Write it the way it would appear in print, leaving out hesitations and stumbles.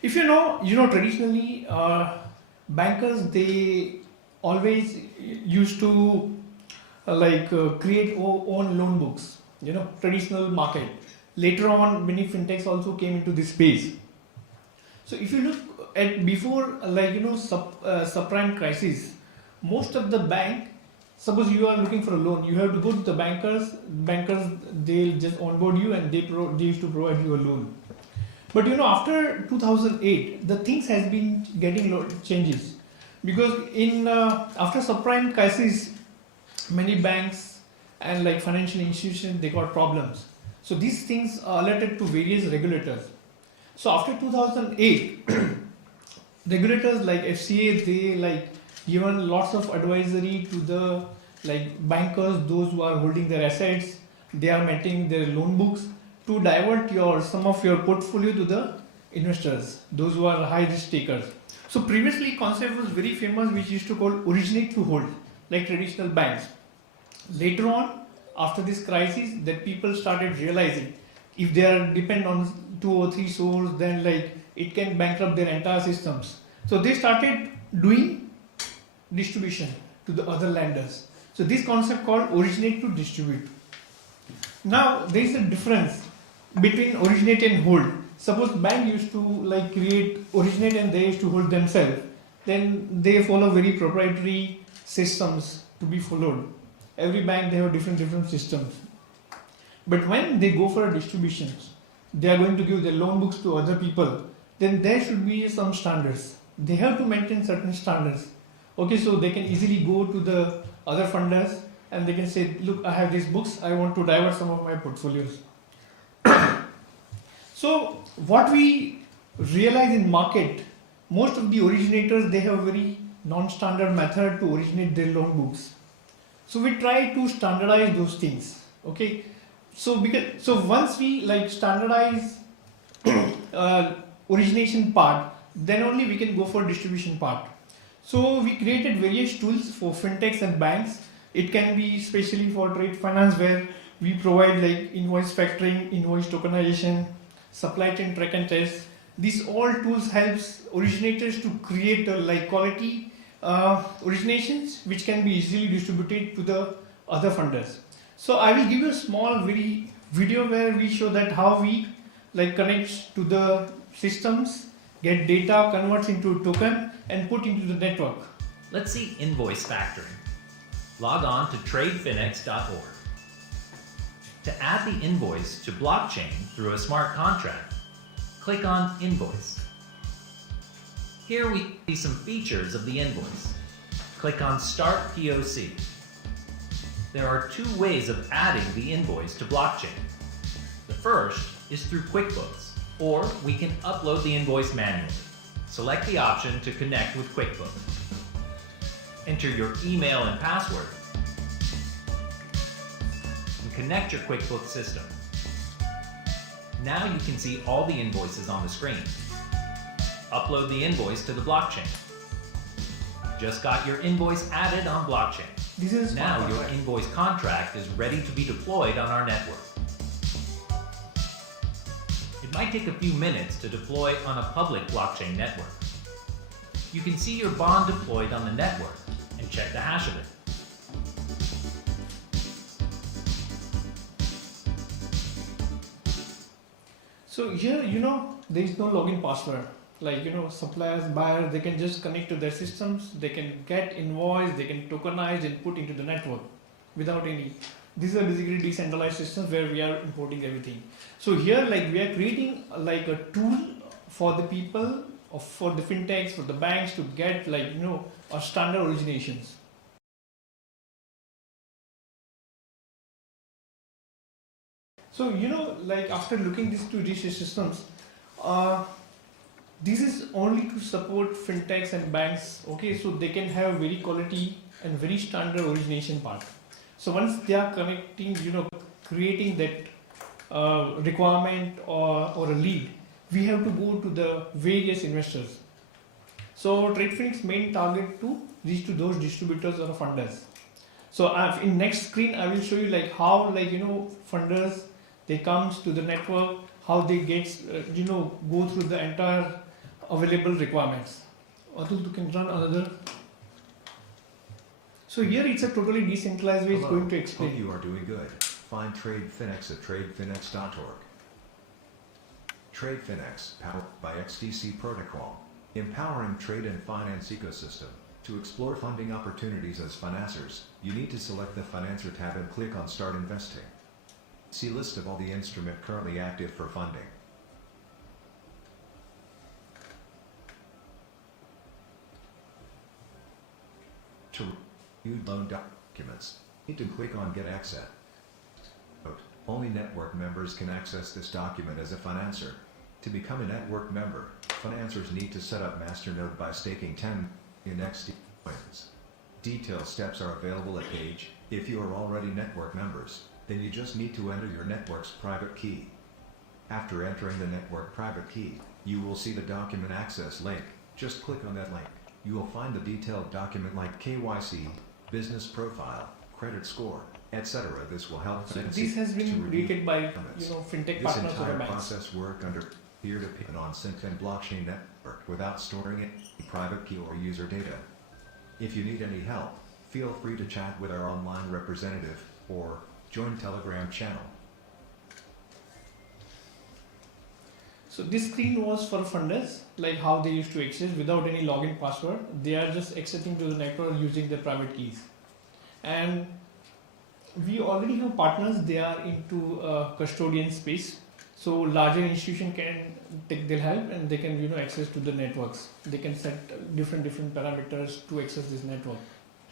If traditionally bankers they always used to create own loan books. Traditional market. Later on, many fintechs also came into this space. So if you look at before, subprime crisis, most of the bank, suppose you are looking for a loan, you have to go to the bankers. Bankers they'll just onboard you and they used to provide you a loan. But after 2008, the things has been getting changes because in after subprime crisis, many banks and like financial institutions they got problems. So these things are alerted to various regulators. So after 2008, regulators like FCA they given lots of advisory to the bankers, those who are holding their assets, they are maintaining their loan books to divert some of your portfolio to the investors, those who are high risk takers. So previously concept was very famous which used to call originate to hold, like traditional banks. Later on, after this crisis, that people started realizing if they are depend on 2 or 3 sources, then it can bankrupt their entire systems. So they started doing distribution to the other lenders. So this concept called originate to distribute. Now there is a difference between originate and hold. Suppose bank used to create originate and they used to hold themselves. Then they follow very proprietary systems to be followed. Every bank they have different systems. But when they go for distributions, they are going to give their loan books to other people. Then there should be some standards. They have to maintain certain standards. Okay, so they can easily go to the other funders and they can say, look, I have these books, I want to divert some of my portfolios. So what we realize in market, most of the originators they have a very non-standard method to originate their loan books. So we try to standardize those things. Okay, so once we standardize origination part, then only we can go for distribution part. So we created various tools for fintechs and banks. It can be especially for TradeFinex where we provide invoice factoring, invoice tokenization, supply chain track and test. These all tools helps originators to create quality originations which can be easily distributed to the other funders. So I will give you a small very video where we show that how we connect to the systems, get data, converts into token and put into the network. Let's see Invoice Factoring. Log on to TradeFinex.org. To add the invoice to blockchain through a smart contract, click on Invoice. Here we see some features of the invoice. Click on Start POC. There are 2 ways of adding the invoice to blockchain. The first is through QuickBooks, or we can upload the invoice manually. Select the option to connect with QuickBooks. Enter your email and password, and connect your QuickBooks system. Now you can see all the invoices on the screen. Upload the invoice to the blockchain. Just got your invoice added on blockchain. Now your invoice contract is ready to be deployed on our network. It might take a few minutes to deploy on a public blockchain network. You can see your bond deployed on the network and check the hash of it. So here, there is no login password. Suppliers, buyers, they can just connect to their systems, they can get invoice, they can tokenize and put into the network without any. These are basically decentralized systems where we are importing everything. So here, we are creating a tool for the people, for the fintechs, for the banks to get a standard originations. So after looking to these systems, this is only to support fintechs and banks. Okay, so they can have very quality and very standard origination part. So once they are connecting, creating that requirement or a lead, we have to go to the various investors. So TradeFinex main target to reach to those distributors or funders. So in next screen I will show you how funders they comes to the network, how they get go through the entire available requirements. Atul, you can run another. So here it's a totally decentralized way. It's Hello. going to Hope explain. you are doing good. Find TradeFinex at tradefinex.org. TradeFinex, powered by XDC Protocol, empowering trade and finance ecosystem. To explore funding opportunities as financiers, you need to select the Financer tab and click on Start Investing. See list of all the instrument currently active for funding. To review loan documents, you need to click on Get Access. Note, only network members can access this document as a financer. To become a network member, financiers need to set up masternode by staking 10 in XD coins. Detailed steps are available at page. If you are already network members, then you just need to enter your network's private key. After entering the network private key, you will see the document access link. Just click on that link. You will find the detailed document like KYC, business profile, credit score, etc. This will help So financiers this has to been review created by documents. fintech This partners of the entire banks. process work under peer-to-peer and on sync and blockchain network without storing any private key or user data. If you need any help, feel free to chat with our online representative or join Telegram channel. So this screen was for funders, like how they used to access without any login password. They are just accessing to the network using their private keys. And we already have partners. They are into custodian space. So larger institution can take their help and they can access to the networks. They can set different parameters to access this network.